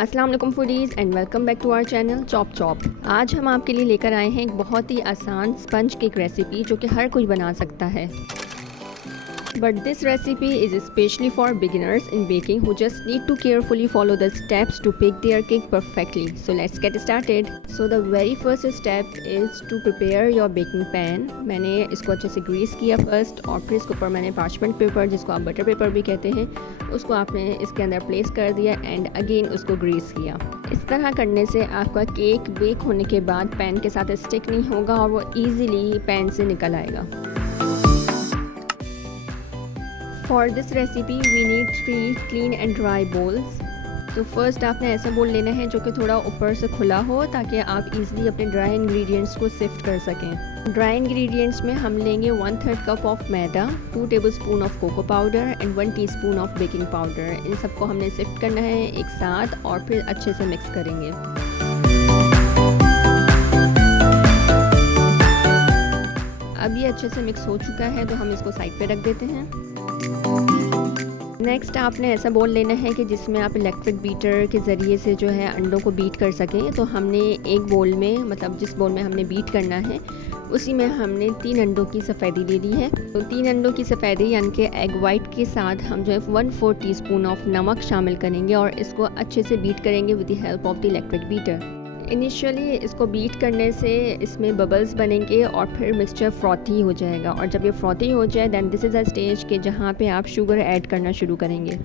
अस्सलाम वालेकुम foodies and welcome back to our channel Chop Chop. आज हम आपके लिए लेकर आए हैं एक बहुत ही आसान स्पंज केक रेसिपी जो कि हर कोई बना सकता है। But this recipe is specially for beginners in baking who just need to carefully follow the steps to bake their cake perfectly. So let's get started. So the very first step is to prepare your baking pan. मैंने इसको अच्छे से Greece किया first, और फिर इसके ऊपर मैंने पार्चमेंट पेपर, जिसको आप बटर पेपर भी कहते हैं, उसको आपने इसके अंदर प्लेस कर दिया एंड अगेन उसको ग्रीस किया। इस तरह करने से आपका केक बेक होने के बाद पैन के साथ स्टिक नहीं होगा और वो ईज़िली पैन से निकल आएगा। For this recipe we need 3 clean and dry bowls। तो फर्स्ट आपने ऐसा बोल लेना है जो कि थोड़ा ऊपर से खुला हो ताकि आप इजीली अपने ड्राई इंग्रेडिएंट्स को सिफ्ट कर सकें। ड्राई इंग्रेडिएंट्स में हम लेंगे 1/3 cup of maida, 2 tablespoon of cocoa powder and 1 teaspoon of baking powder. इन सबको हमने सिफ्ट करना है एक साथ और फिर अच्छे से मिक्स करेंगे। अब ये अच्छे से मिक्स हो चुका है तो हम इसको साइड पे रख देते हैं। नेक्स्ट आपने ऐसा बोल लेना है कि जिसमें आप इलेक्ट्रिक बीटर के ज़रिए से जो है अंडों को बीट कर सकें। तो हमने एक बोल में, मतलब जिस बोल में हमने बीट करना है उसी में हमने 3 अंडों की सफ़ेदी ले ली है। तो 3 अंडों की सफ़ेदी यानी कि एग वाइट के साथ हम जो है 1/4 टीस्पून ऑफ नमक शामिल करेंगे और इसको अच्छे से बीट करेंगे with the help of the electric beater. Initially इसको बीट करने से इसमें बबल्स बनेंगे और फिर मिक्सचर फ्रॉथी हो जाएगा, और जब ये फ्रॉथी हो जाए then this is a stage के जहाँ पे आप शुगर ऐड करना शुरू करेंगे।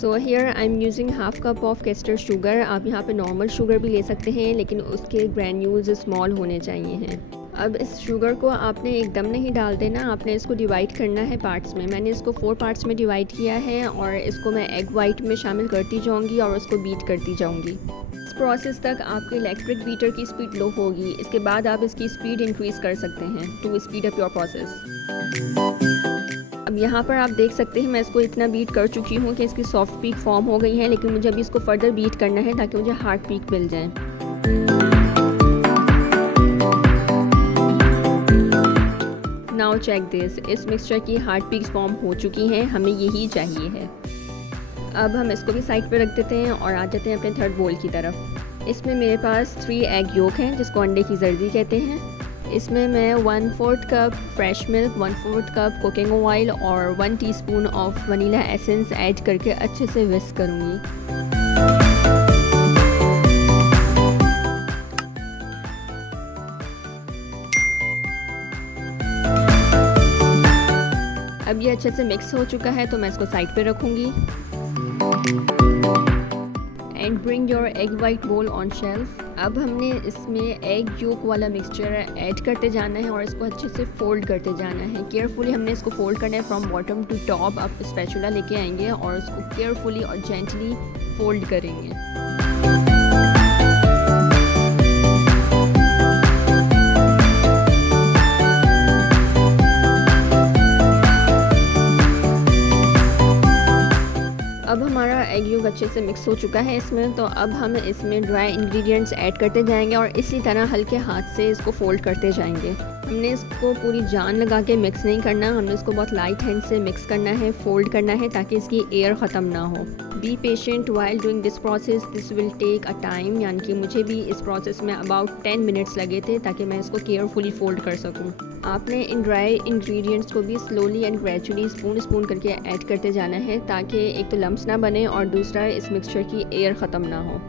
So here I am using half cup of caster sugar. आप यहाँ पे नॉर्मल शुगर भी ले सकते हैं लेकिन उसके ग्रैन्यूल्स स्मॉल होने चाहिए हैं। अब इस शुगर को आपने एकदम नहीं डाल देना, आपने इसको डिवाइड करना है पार्ट्स में। मैंने इसको 4 पार्ट्स में डिवाइड किया है और इसको मैं एग वाइट में शामिल करती जाऊँगी और उसको बीट करती जाऊँगी। इस प्रोसेस तक आपके इलेक्ट्रिक बीटर की स्पीड लो होगी, इसके बाद आप इसकी स्पीड इंक्रीज़ कर सकते हैं to speed up your process. अब यहाँ पर आप देख सकते हैं मैं इसको इतना बीट कर चुकी हूँ कि इसकी सॉफ्ट पीक फॉर्म हो गई है, लेकिन मुझे अभी इसको फर्दर बीट करना है ताकि मुझे हार्ड पीक मिल जाए। नाउ चेक दिस, इस मिक्सचर की हार्ड पीक्स फॉर्म हो चुकी हैं, हमें यही चाहिए है। अब हम इसको भी साइड पे रख देते हैं और आ जाते हैं अपने थर्ड बोल की तरफ। इसमें मेरे पास 3 एग योक हैं जिसको अंडे की जर्दी कहते हैं। इसमें मैं 1/4 cup fresh milk, 1/4 cup cooking oil और 1 teaspoon of vanilla essence add करके अच्छे से विस्क करूँगी। अब ये अच्छे से मिक्स हो चुका है तो मैं इसको साइड पे रखूँगी। And bring your egg white बोल ऑन शेल्फ। अब हमने इसमें एग योक वाला मिक्सचर ऐड करते जाना है और इसको अच्छे से फोल्ड करते जाना है। केयरफुली हमने इसको फोल्ड करना है फ्रॉम बॉटम टू टॉप। आप स्पैचुला लेके आएंगे और उसको केयरफुली और जेंटली फोल्ड करेंगे। अब हमारा एग योक अच्छे से मिक्स हो चुका है इसमें, तो अब हम इसमें ड्राई इंग्रेडिएंट्स ऐड करते जाएंगे और इसी तरह हल्के हाथ से इसको फोल्ड करते जाएंगे। हमने इसको पूरी जान लगा के मिक्स नहीं करना, हमने इसको बहुत लाइट हैंड से मिक्स करना है, फोल्ड करना है ताकि इसकी एयर ख़त्म ना हो। Be patient while doing this process, this will take a time, यानी कि मुझे भी इस प्रोसेस में अबाउट 10 मिनट्स लगे थे ताकि मैं इसको केयरफुली फोल्ड कर सकूँ। आपने इन ड्राई इंग्रेडिएंट्स को भी स्लोली एंड ग्रेजुअली स्पून करके ऐड करते जाना है ताकि एक तो लम्स ना बने और दूसरा इस मिक्सचर की एयर ख़त्म ना हो।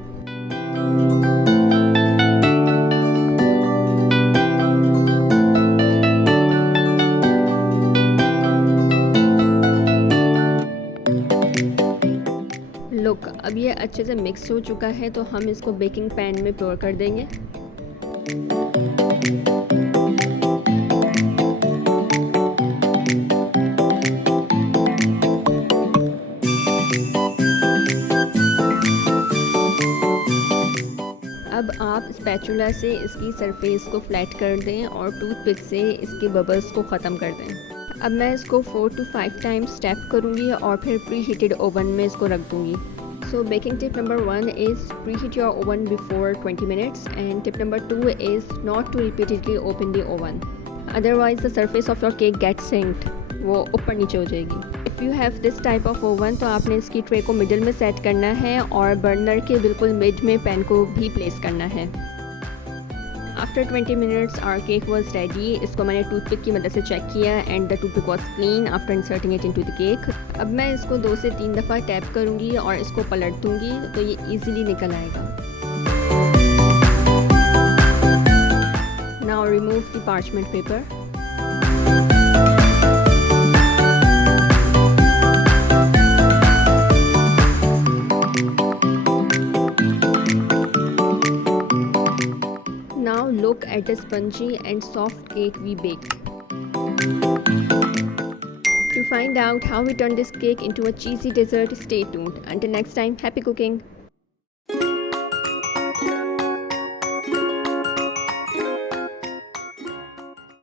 लुक, अब ये अच्छे से मिक्स हो चुका है तो हम इसको बेकिंग पैन में पोर कर देंगे। अब आप स्पैचुला से इसकी सरफेस को फ्लैट कर दें और टूथपिक से इसके बबल्स को ख़त्म कर दें। अब मैं इसको 4 to 5 टाइम्स स्टेप करूँगी और फिर प्री हीटेड ओवन में इसको रख दूँगी। So baking tip number 1 is preheat your oven before 20 minutes and tip number 2 is not to repeatedly open the oven, otherwise the surface of your cake gets sinked, वो ऊपर नीचे हो जाएगी। If you have this type of oven तो आपने इसकी tray को middle में सेट करना है और बर्नर के बिल्कुल मिड में पैन को भी प्लेस करना है। After 20 minutes our cake was ready. इसको मैंने टूथपिक की मदद से चेक किया and the toothpick was clean after inserting it into the cake. अब मैं इसको 2 से 3 दफ़ा टैप करूँगी और इसको पलट दूँगी तो ये ईज़िली निकल आएगा। Now remove the parchment paper. Now look at the spongy and soft cake we baked. To find out how we turn this cake into a cheesy dessert, stay tuned. Until next time, happy cooking!